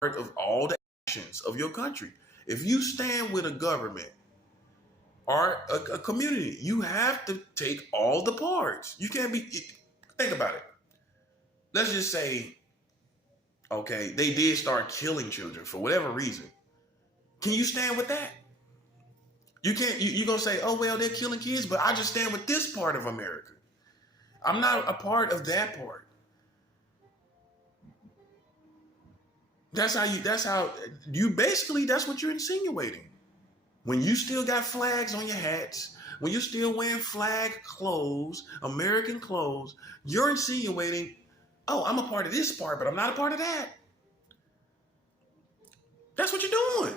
part of all the actions of your country. If you stand with a government or a community, you have to take all the parts. You can't be, think about it. Let's just say, okay, they did start killing children for whatever reason. Can you stand with that? You can't, you're going to say, oh, well, they're killing kids, but I just stand with this part of America. I'm not a part of that part. That's what you're insinuating. When you still got flags on your hats, when you're still wearing flag clothes, American clothes, you're insinuating, oh, I'm a part of this part, but I'm not a part of that. That's what you're doing.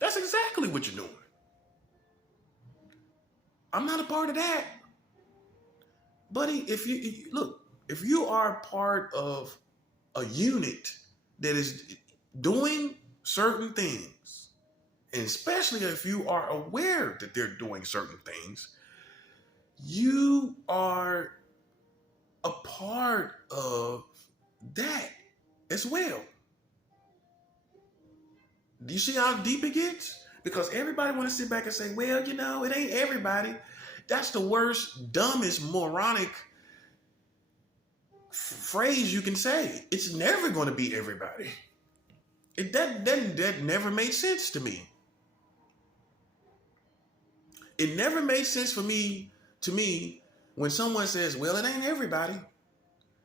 That's exactly what you're doing. I'm not a part of that. Buddy, if you are part of a unit that is doing certain things, and especially if you are aware that they're doing certain things, you are a part of that as well. Do you see how deep it gets? Because everybody want to sit back and say, well, it ain't everybody. That's the worst, dumbest, moronic phrase you can say. It's never going to be everybody. That never made sense to me. It never made sense to me when someone says, well, it ain't everybody.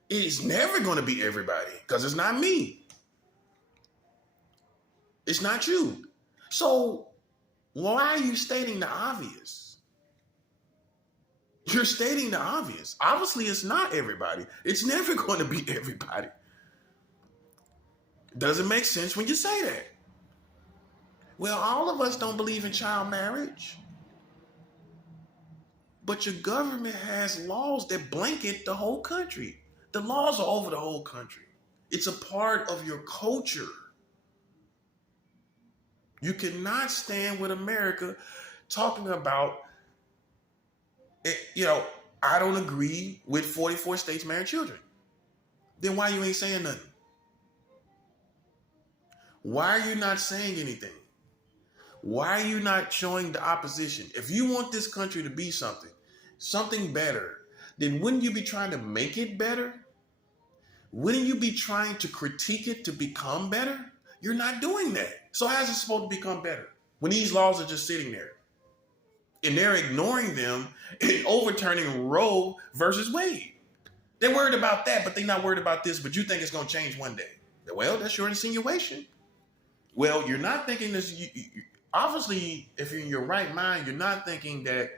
It's never going to be everybody because it's not me. It's not you. So why are you stating the obvious? You're stating the obvious. Obviously, it's not everybody. It's never going to be everybody. Doesn't make sense when you say that. Well, all of us don't believe in child marriage. But your government has laws that blanket the whole country. The laws are over the whole country. It's a part of your culture. You cannot stand with America talking about, I don't agree with 44 states marrying children. Then why you ain't saying nothing? Why are you not saying anything? Why are you not showing the opposition? If you want this country to be something better, then wouldn't you be trying to make it better? Wouldn't you be trying to critique it to become better? You're not doing that. So how's it supposed to become better when these laws are just sitting there and they're ignoring them and overturning Roe versus Wade? They're worried about that, but they're not worried about this, but you think it's going to change one day. Well, that's your insinuation. Well, you're not thinking this. Obviously, if you're in your right mind, you're not thinking that.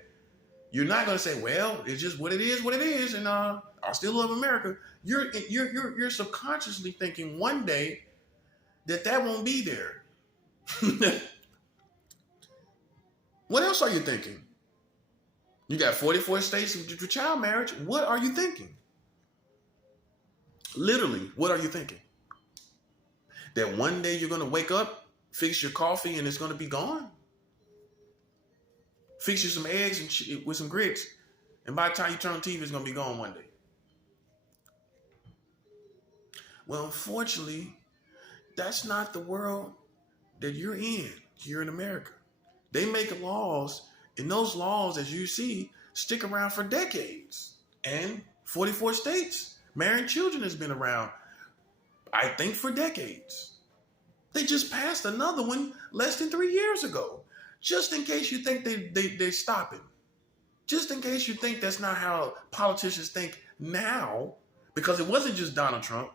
You're not going to say, well, it's just what it is, and I still love America. You're subconsciously thinking one day that won't be there. What else are you thinking? You got 44 states with child marriage. What are you thinking? Literally, what are you thinking? That one day you're going to wake up, fix your coffee, and it's going to be gone? Fix you some eggs and with some grits, and by the time you turn on TV, it's going to be gone one day. Well, unfortunately, that's not the world that you're in. You're in America. They make laws, and those laws, as you see, stick around for decades. And 44 states, marrying children has been around, I think, for decades. They just passed another one less than 3 years ago. Just in case you think they're stopping. Just in case you think that's not how politicians think now, because it wasn't just Donald Trump.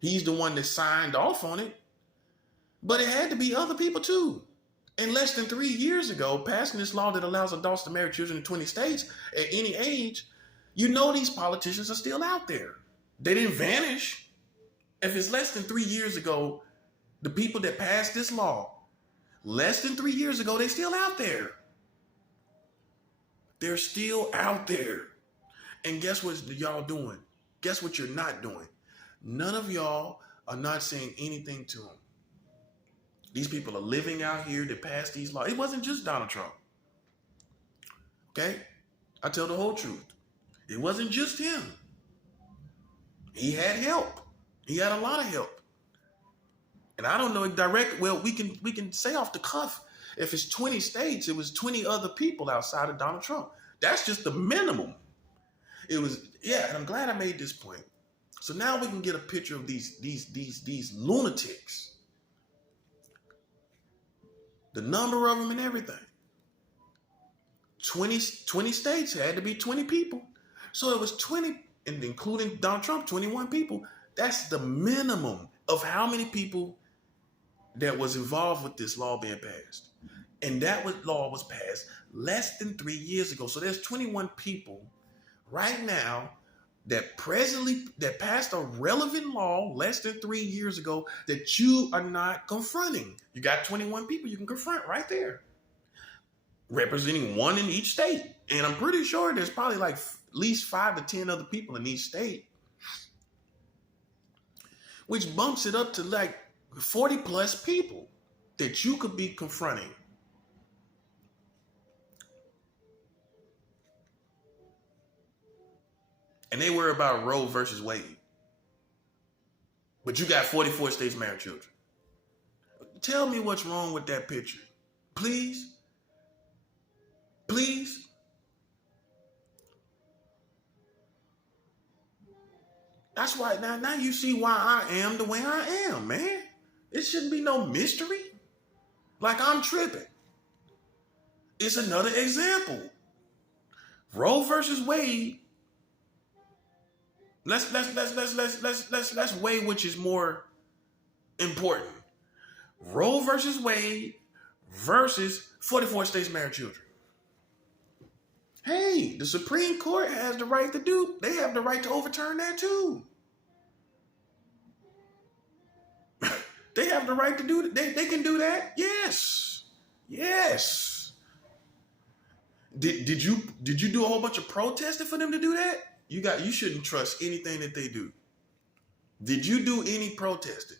He's the one that signed off on it. But it had to be other people too. And less than 3 years ago, passing this law that allows adults to marry children in 20 states at any age, these politicians are still out there. They didn't vanish. If it's less than 3 years ago, the people that passed this law, less than 3 years ago, they're still out there. They're still out there. And guess what y'all doing? Guess what you're not doing? None of y'all are not saying anything to them. These people are living out here to pass these laws. It wasn't just Donald Trump. Okay? I tell the whole truth. It wasn't just him. He had help. He had a lot of help. And I don't know well, we can say off the cuff, if it's 20 states, it was 20 other people outside of Donald Trump. That's just the minimum. It was, yeah, and I'm glad I made this point. So now we can get a picture of these lunatics. The number of them and everything. 20 states had to be 20 people. So it was 20, and including Donald Trump, 21 people. That's the minimum of how many people that was involved with this law being passed. And that law was passed less than 3 years ago. So there's 21 people right now that passed a relevant law less than 3 years ago that you are not confronting. You got 21 people you can confront right there, representing one in each state. And I'm pretty sure there's probably like at least 5 to 10 other people in each state, which bumps it up to like 40 plus people that you could be confronting. And they worry about Roe versus Wade. But you got 44 states married children. Tell me what's wrong with that picture. Please. Please. That's why now you see why I am the way I am, man. It shouldn't be no mystery. Like I'm tripping. It's another example. Roe versus Wade. Let's weigh which is more important. Roe versus Wade versus 44 states married children. Hey, the Supreme Court has the right to do. They have the right to overturn that too. They have the right to do that. They can do that. Yes. Yes. Did you do a whole bunch of protesting for them to do that? You shouldn't trust anything that they do. Did you do any protesting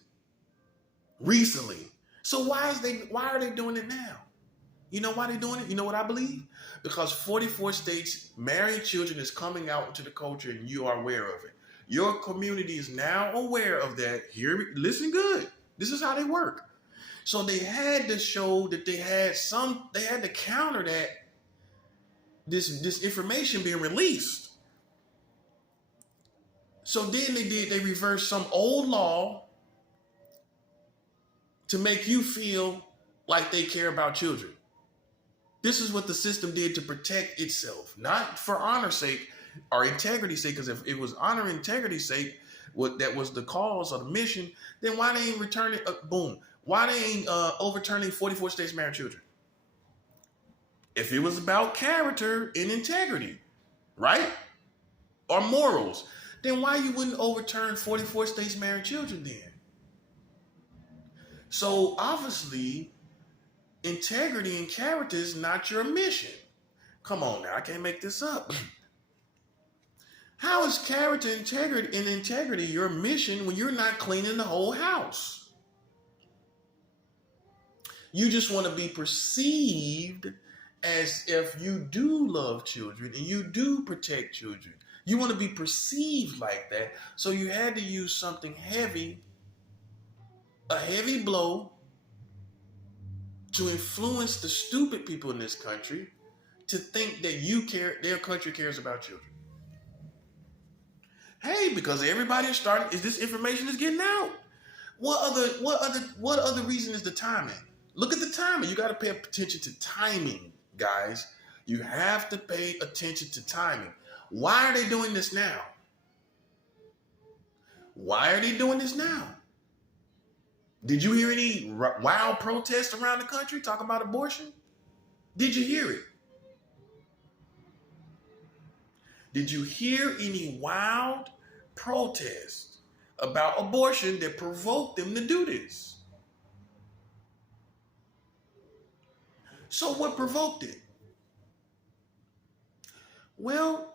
recently? So why are they doing it now? You know why they're doing it? You know what I believe? Because 44 states marrying children is coming out into the culture and you are aware of it. Your community is now aware of that. Listen good. This is how they work. So they had to show that they had to counter that this information being released. So then they reversed some old law to make you feel like they care about children. This is what the system did to protect itself, not for honor's sake or integrity's sake, because if it was honor and integrity's sake, that was the cause or the mission, then why they ain't returning, why they ain't overturning 44 states married children? If it was about character and integrity, right? Or morals, then why you wouldn't overturn 44 states married children then? So obviously, integrity and character is not your mission. Come on now, I can't make this up. How is character and integrity your mission when you're not cleaning the whole house? You just want to be perceived as if you do love children and you do protect children. You want to be perceived like that. So you had to use something heavy, a heavy blow, to influence the stupid people in this country to think that their country cares about children. Hey, because everybody is this information is getting out. What other reason is the timing? Look at the timing. You got to pay attention to timing, guys. You have to pay attention to timing. Why are they doing this now? Why are they doing this now? Did you hear any wild protests around the country talking about abortion? Did you hear it? Did you hear any wild protests about abortion that provoked them to do this? So what provoked it? Well,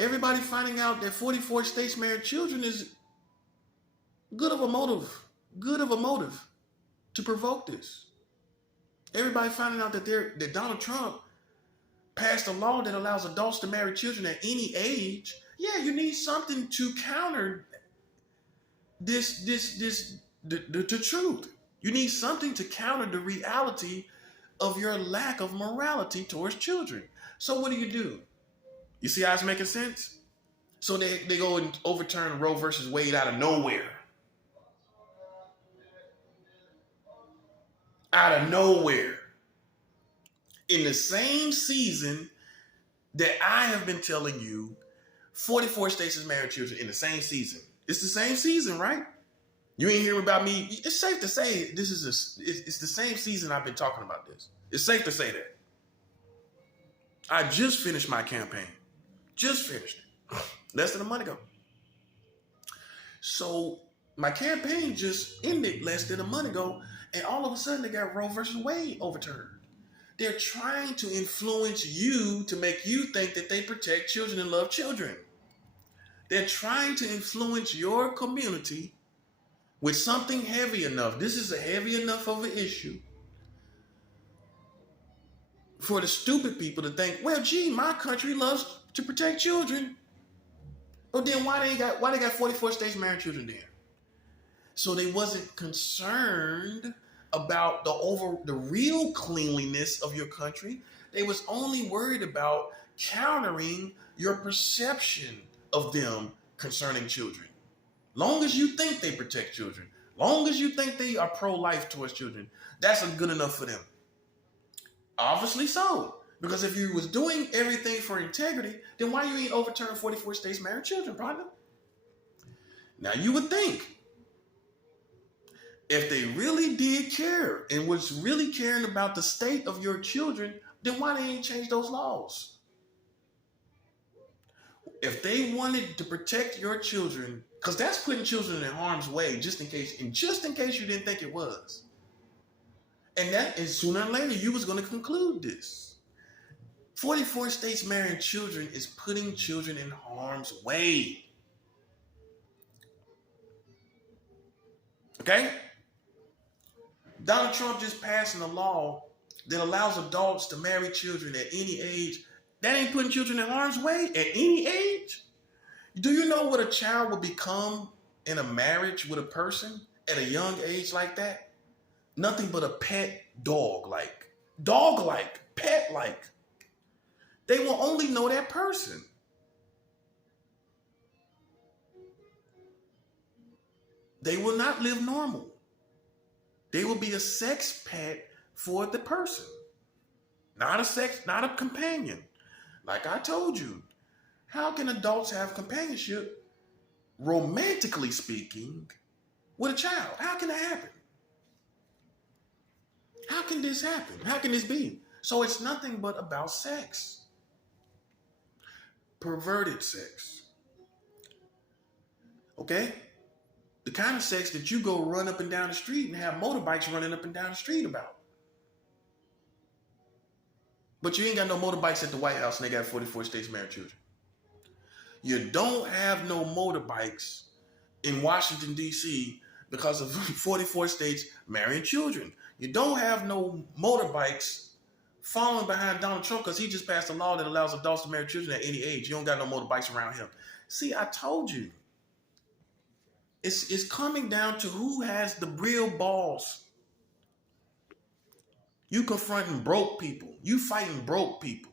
everybody finding out that 44 states married children is good of a motive to provoke this. Everybody finding out that Donald Trump passed a law that allows adults to marry children at any age. Yeah, you need something to counter the truth. You need something to counter the reality of your lack of morality towards children. So what do? You see how it's making sense? So they go and overturn Roe versus Wade out of nowhere. Out of nowhere. In the same season that I have been telling you, 44 states is marrying children in the same season. It's the same season, right? You ain't hearing about me. It's safe to say it's the same season I've been talking about this. It's safe to say that. I just finished my campaign. Just finished it. Less than a month ago. So my campaign just ended less than a month ago, and all of a sudden they got Roe versus Wade overturned. They're trying to influence you to make you think that they protect children and love children. They're trying to influence your community with something heavy enough. This is a heavy enough of an issue for the stupid people to think, well, gee, my country loves to protect children. But then why they got 44 states marrying children then? So they wasn't concerned about the real cleanliness of your country. They was only worried about countering your perception of them concerning children. Long as you think they protect children, long as you think they are pro-life towards children, that's good enough for them. Obviously so. Because if you was doing everything for integrity, then why you ain't overturn 44 states marrying children, partner? Now you would think, if they really did care and was really caring about the state of your children, then why they ain't change those laws? If they wanted to protect your children, because that's putting children in harm's way, just in case you didn't think it was. And sooner or later, you was going to conclude this. 44 states marrying children is putting children in harm's way. Okay? Donald Trump just passing a law that allows adults to marry children at any age. That ain't putting children in harm's way at any age. Do you know what a child will become in a marriage with a person at a young age like that? Nothing but a pet dog-like. Dog-like, pet-like. They will only know that person. They will not live normal. They will be a sex pet for the person. Not a companion. Like I told you, how can adults have companionship, romantically speaking, with a child? How can that happen? How can this happen? How can this be? So it's nothing but about sex. Perverted sex. Okay? The kind of sex that you go run up and down the street and have motorbikes running up and down the street about. But you ain't got no motorbikes at the White House and they got 44 states married children. You don't have no motorbikes in Washington, D.C. because of 44 states marrying children. You don't have no motorbikes following behind Donald Trump because he just passed a law that allows adults to marry children at any age. You don't got no motorbikes around him. See, I told you. It's coming down to who has the real balls. You confronting broke people. You fighting broke people.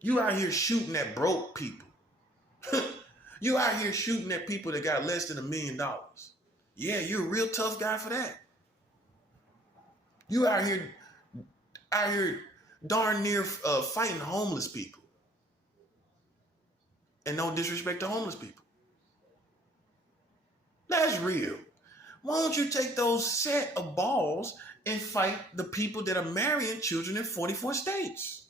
You out here shooting at broke people. You out here shooting at people that got less than $1 million. Yeah, you're a real tough guy for that. You out here darn near fighting homeless people. And no disrespect to homeless people. That's real. Why don't you take those set of balls and fight the people that are marrying children in 44 states?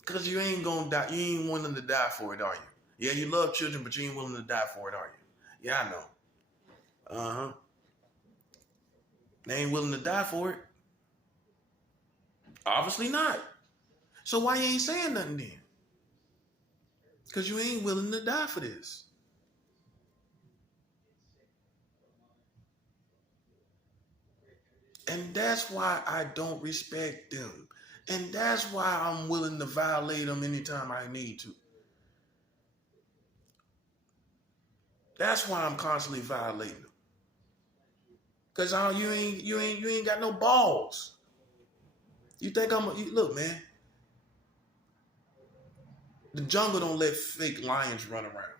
Because you ain't gonna die. You ain't willing to die for it, are you? Yeah, you love children, but you ain't willing to die for it, are you? Yeah, I know. Uh-huh. They ain't willing to die for it. Obviously not. So why you ain't saying nothing then? Because you ain't willing to die for this. And that's why I don't respect them. And that's why I'm willing to violate them anytime I need to. That's why I'm constantly violating them. Cause you ain't got no balls. You think look, man. The jungle don't let fake lions run around.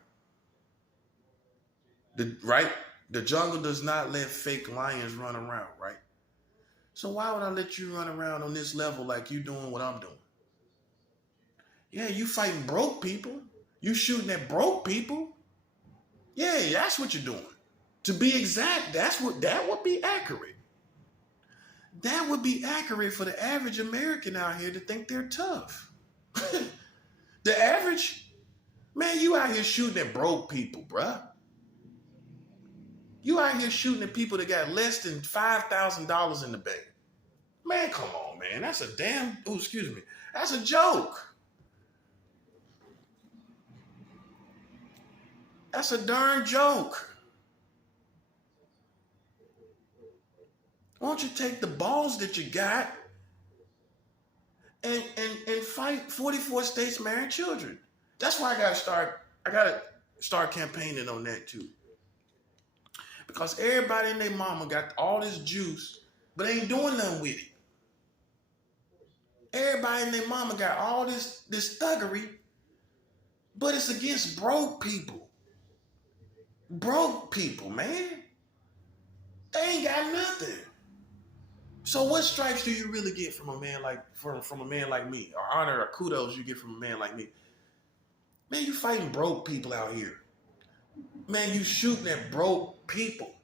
Right? The jungle does not let fake lions run around, right? So why would I let you run around on this level like you doing what I'm doing? Yeah, you fighting broke people. You shooting at broke people. Yeah, that's what you're doing. To be exact, that would be accurate. That would be accurate for the average American out here to think they're tough. The average, man, you out here shooting at broke people, bruh. You out here shooting at people that got less than $5,000 in the bank. Man, come on, man. That's a That's a joke. That's a darn joke. Why don't you take the balls that you got and fight 44 states marrying children? That's why I gotta start campaigning on that too. Because everybody and their mama got all this juice, but ain't doing nothing with it. Everybody and their mama got all this thuggery, but it's against broke people. Broke people, man. They ain't got nothing. So what stripes do you really get from a man from a man like me? Or honor or kudos you get from a man like me? Man, you fighting broke people out here. Man, you shooting at broke people.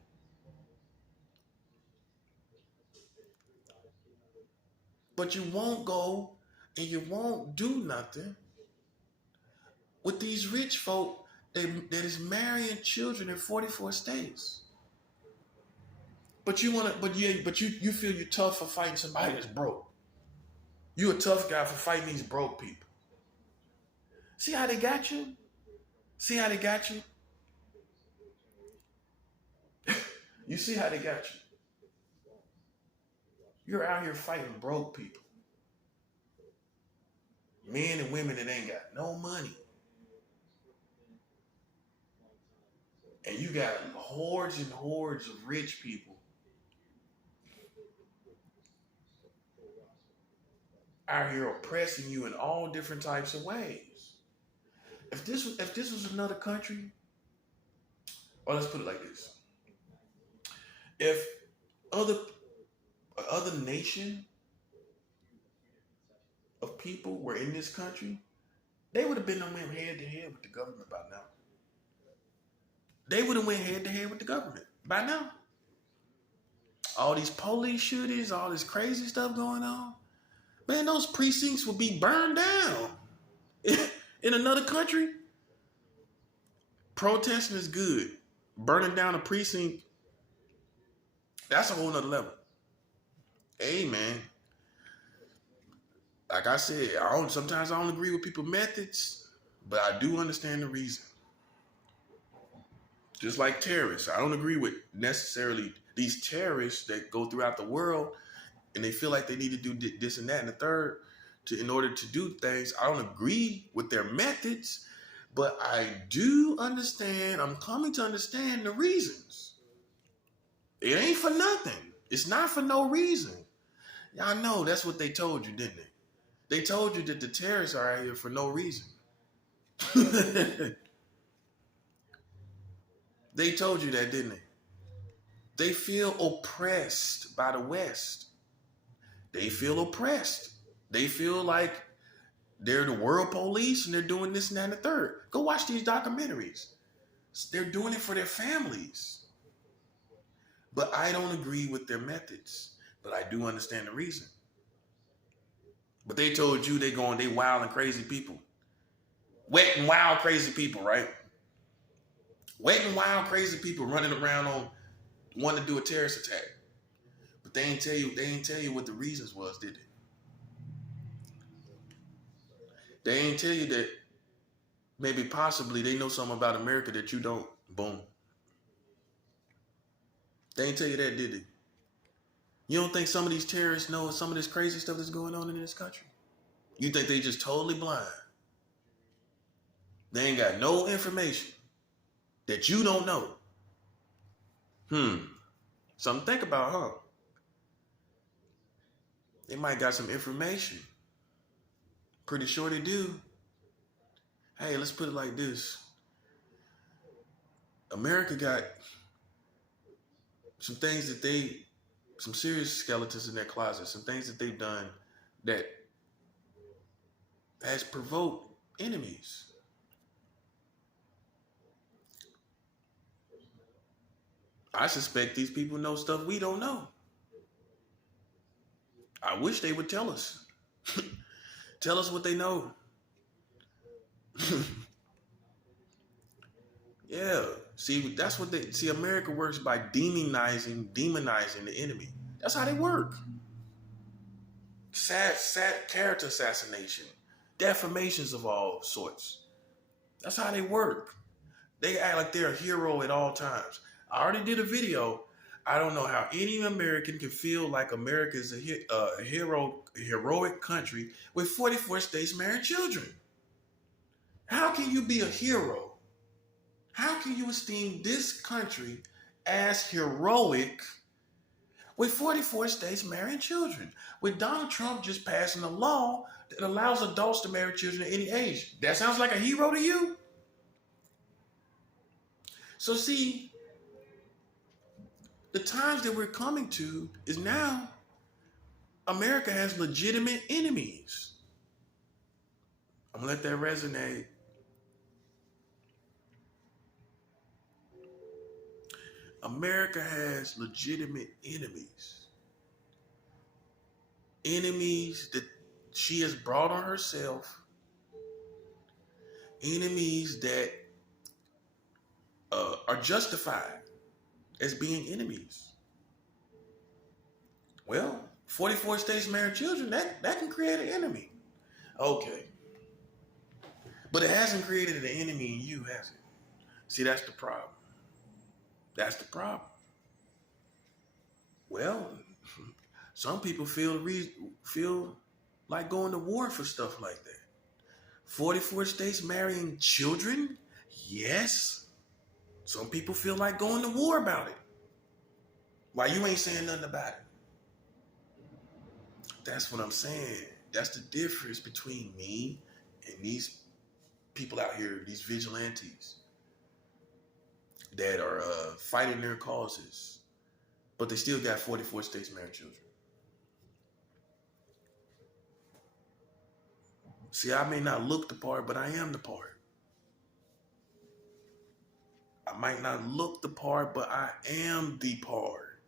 But you won't go and you won't do nothing with these rich folk that is marrying children in 44 states. But you feel you're tough for fighting somebody that's broke. You a tough guy for fighting these broke people. See how they got you? See how they got you? You see how they got you? You're out here fighting broke people. Men and women that ain't got no money. And you got hordes and hordes of rich people out here oppressing you in all different types of ways. If this was another country, or let's put it like this. If other nation of people were in this country, they would have been head to head with the government by now. They would have went head to head with the government by now. All these police shootings, all this crazy stuff going on. Man, those precincts would be burned down. In another country, protesting is good. Burning down a precinct, that's a whole nother level. Hey, man. Like I said, sometimes I don't agree with people's methods, but I do understand the reason. Just like terrorists. I don't agree with necessarily these terrorists that go throughout the world and they feel like they need to do this and that and the third in order to do things. I don't agree with their methods, but I do understand. I'm coming to understand the reasons. It ain't for nothing. It's not for no reason. Y'all know that's what they told you, didn't they? They told you that the terrorists are out here for no reason. They told you that, didn't they? They feel oppressed by the West. They feel oppressed. They feel like they're the world police and they're doing this and that and the third. Go watch these documentaries. They're doing it for their families. But I don't agree with their methods. But I do understand the reason. But they told you they wild and crazy people. Wet and wild crazy people, right? Wet and wild crazy people running around on wanting to do a terrorist attack. But they ain't tell you what the reasons was, did they? They ain't tell you that maybe possibly they know something about America that you don't. Boom. They ain't tell you that, did they? You don't think some of these terrorists know some of this crazy stuff that's going on in this country? You think they just totally blind? They ain't got no information. that you don't know? Something to think about, huh? They might got some information. Pretty sure they do. Hey, let's put it like this. America got some things some serious skeletons in their closet, some things that they've done that has provoked enemies. I suspect these people know stuff we don't know. I wish they would tell us. Tell us what they know. Yeah. See, that's what they see. America works by demonizing the enemy. That's how they work. Sad character assassination, defamations of all sorts. That's how they work. They act like they're a hero at all times. I already did a video. I don't know how any American can feel like America is a heroic country with 44 states marrying children. How can you be a hero? How can you esteem this country as heroic with 44 states marrying children? With Donald Trump just passing a law that allows adults to marry children at any age. That sounds like a hero to you? So see, the times that we're coming to is now America has legitimate enemies. I'm gonna let that resonate. America has legitimate enemies. Enemies that she has brought on herself. Enemies that are justified as being enemies. Well, 44 states marrying children, that can create an enemy. Okay. But it hasn't created an enemy in you, has it? See, that's the problem. That's the problem. Well, some people feel like going to war for stuff like that. 44 states marrying children? Yes. Some people feel like going to war about it. Why you ain't saying nothing about it? That's what I'm saying. That's the difference between me and these people out here, these vigilantes that are fighting their causes, but they still got 44 states marrying children. See, I may not look the part, but I am the part. I might not look the part, but I am the part.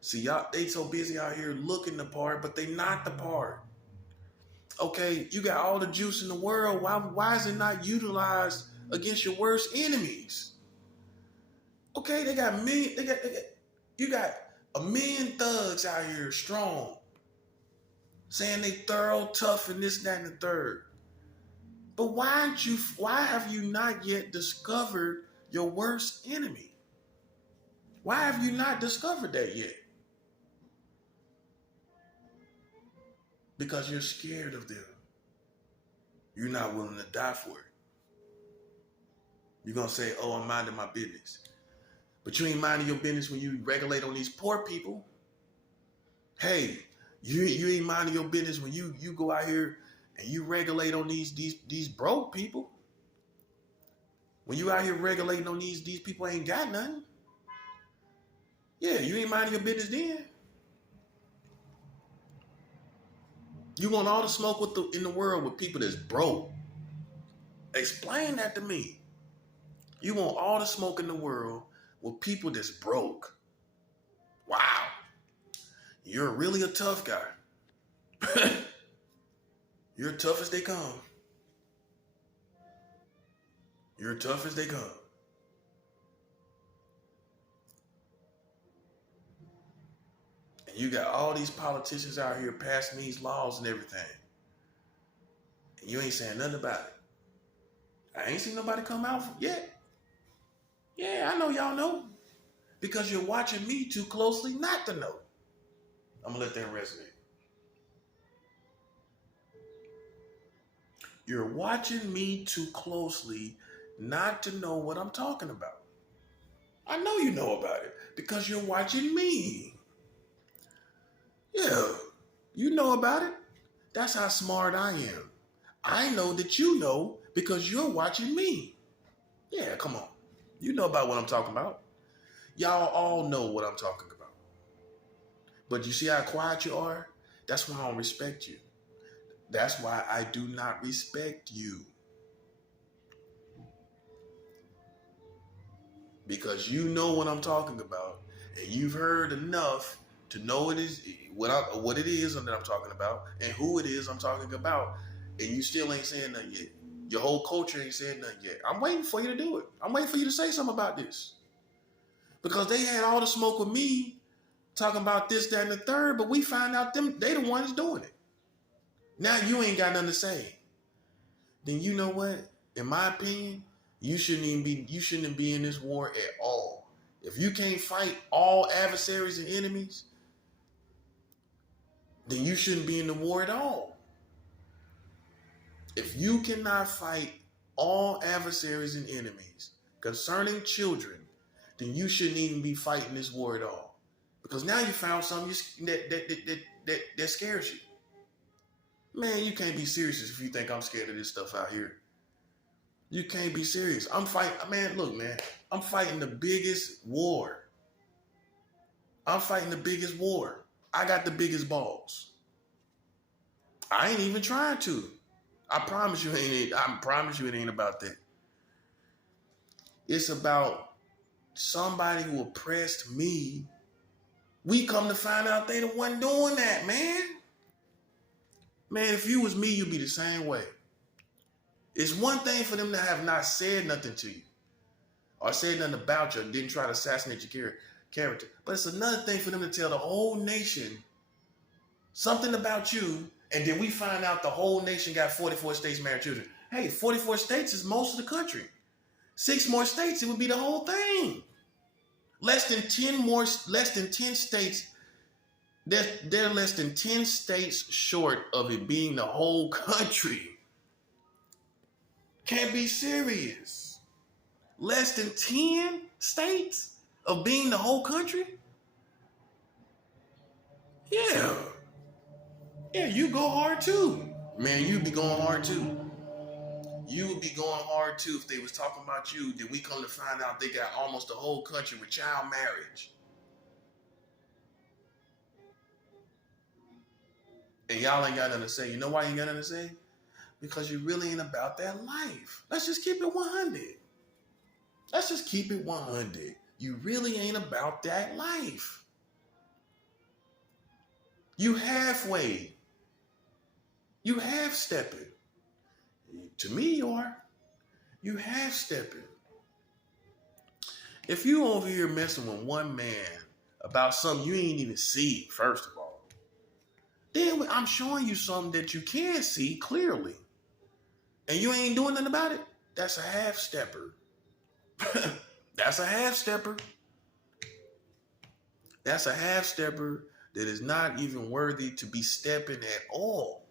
See, y'all, they so busy out here looking the part, but they not the part. Okay, you got all the juice in the world. Why is it not utilized against your worst enemies? Okay, you got a million thugs out here strong, saying they thorough, tough, and this, that, and the third. But why have you not yet discovered your worst enemy? Why have you not discovered that yet? Because you're scared of them. You're not willing to die for it. You're going to say, oh, I'm minding my business. But you ain't minding your business when you regulate on these poor people. Hey, you ain't minding your business when you go out here and you regulate on these broke people. When you out here regulating on these people ain't got nothing. Yeah, you ain't minding your business then. You want all the smoke in the world with people that's broke. Explain that to me. You want all the smoke in the world with people that's broke. Wow. You're really a tough guy. You're tough as they come. You're tough as they come. And you got all these politicians out here passing these laws and everything. And you ain't saying nothing about it. I ain't seen nobody come out yet. Yeah, I know y'all know. Because you're watching me too closely not to know. I'm going to let that resonate. You're watching me too closely not to know what I'm talking about. I know you know about it because you're watching me. Yeah, you know about it. That's how smart I am. I know that you know because you're watching me. Yeah, come on. You know about what I'm talking about. Y'all all know what I'm talking about. But you see how quiet you are? That's why I don't respect you. That's why I do not respect you. Because you know what I'm talking about, and you've heard enough to know what it is that I'm talking about, and who it is I'm talking about, and you still ain't saying nothing yet. Your whole culture ain't saying nothing yet. I'm waiting for you to do it. I'm waiting for you to say something about this. Because they had all the smoke with me talking about this, that, and the third, but we find out they the ones doing it. Now you ain't got nothing to say. Then you know what? In my opinion, you shouldn't be in this war at all. If you can't fight all adversaries and enemies, then you shouldn't be in the war at all. If you cannot fight all adversaries and enemies concerning children, then you shouldn't even be fighting this war at all. Because now you found something that scares you. Man, you can't be serious if you think I'm scared of this stuff out here. You can't be serious. I'm fighting, man, look, man, I'm fighting the biggest war. I'm fighting the biggest war. I got the biggest balls. I ain't even trying to. I promise you it ain't about that. It's about somebody who oppressed me. We come to find out they the one doing that, man. Man, if you was me, you'd be the same way. It's one thing for them to have not said nothing to you or said nothing about you and didn't try to assassinate your character. But it's another thing for them to tell the whole nation something about you, and then we find out the whole nation got 44 states married children. Hey, 44 states is most of the country. 6 more states, it would be the whole thing. Less than 10 states. They're less than 10 states short of it being the whole country. Can't be serious. Less than 10 states of being the whole country? Yeah. Yeah, you go hard too. Man, you be going hard too. You would be going hard too if they was talking about you. Then we come to find out they got almost the whole country with child marriage. And y'all ain't got nothing to say. You know why you ain't got nothing to say? Because you really ain't about that life. Let's just keep it 100. Let's just keep it 100. You really ain't about that life. You halfway. You half-stepping. To me, you are. You half-stepping. If you over here messing with one man about something you ain't even see, first of all, then I'm showing you something that you can see clearly. And you ain't doing nothing about it, that's a half-stepper. That's a half-stepper. That's a half-stepper that is not even worthy to be stepping at all.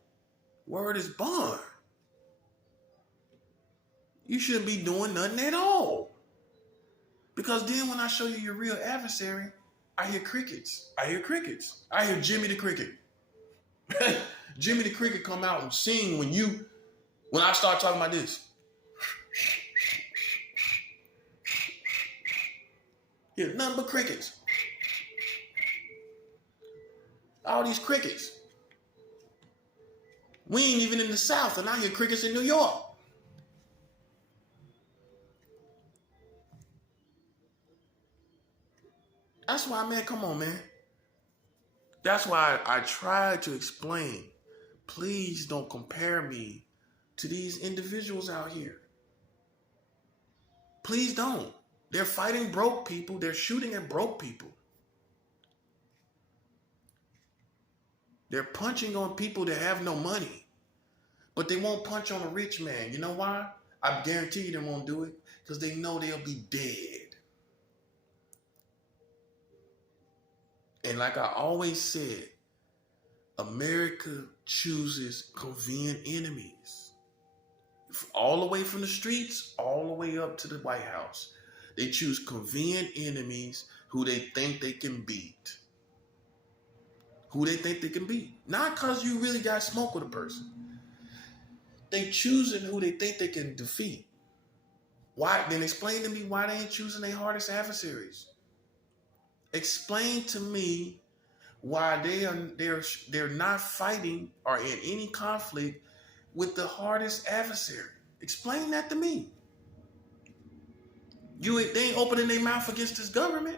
Word is bond. You shouldn't be doing nothing at all. Because then when I show you your real adversary, I hear crickets. I hear crickets. I hear Jimmy the Cricket. Jimmy the Cricket come out and sing when I start talking about this. Yeah, nothing but crickets. All these crickets. We ain't even in the South, and I hear crickets in New York. That's why, man, come on, man. That's why I try to explain. Please don't compare me to these individuals out here. Please don't. They're fighting broke people. They're shooting at broke people. They're punching on people that have no money. But they won't punch on a rich man. You know why? I guarantee you they won't do it. Because they know they'll be dead. And like I always said, America chooses convenient enemies. All the way from the streets, all the way up to the White House. They choose convenient enemies who they think they can beat. Who they think they can beat. Not because you really got smoke with a person. They choosing who they think they can defeat. Why? Then explain to me why they ain't choosing their hardest adversaries. Explain to me why they're not fighting or in any conflict with the hardest adversary. Explain that to me. They ain't opening their mouth against this government.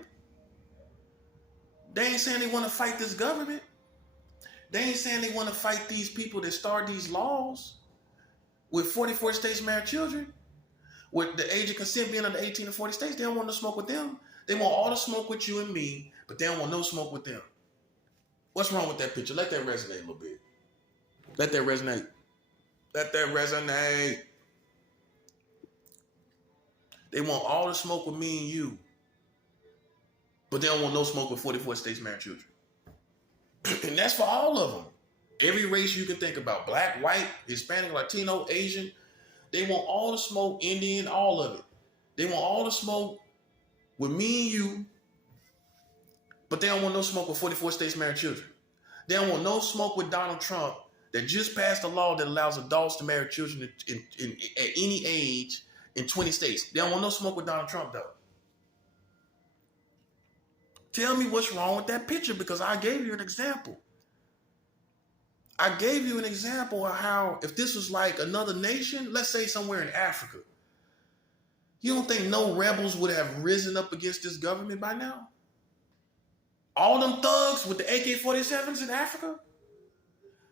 They ain't saying they want to fight this government. They ain't saying they want to fight these people that start these laws with 44 states married children, with the age of consent being under 18 to 40 states. They don't want no smoke with them. They want all the smoke with you and me, but they don't want no smoke with them. What's wrong with that picture? Let that resonate a little bit. Let that resonate. Let that resonate. They want all the smoke with me and you, but they don't want no smoke with 44 states married children. And that's for all of them. Every race you can think about, black, white, Hispanic, Latino, Asian, they want all the smoke, Indian, all of it. They want all the smoke with me and you, but they don't want no smoke with 44 states married children. They don't want no smoke with Donald Trump that just passed a law that allows adults to marry children at any age in 20 states. They don't want no smoke with Donald Trump, though. Tell me what's wrong with that picture, because I gave you an example. I gave you an example of how if this was like another nation, let's say somewhere in Africa, you don't think no rebels would have risen up against this government by now? All them thugs with the AK-47s in Africa,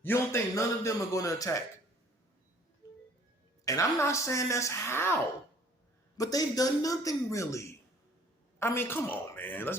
you don't think none of them are going to attack? And I'm not saying that's how, but they've done nothing really. I mean, come on, man. Let's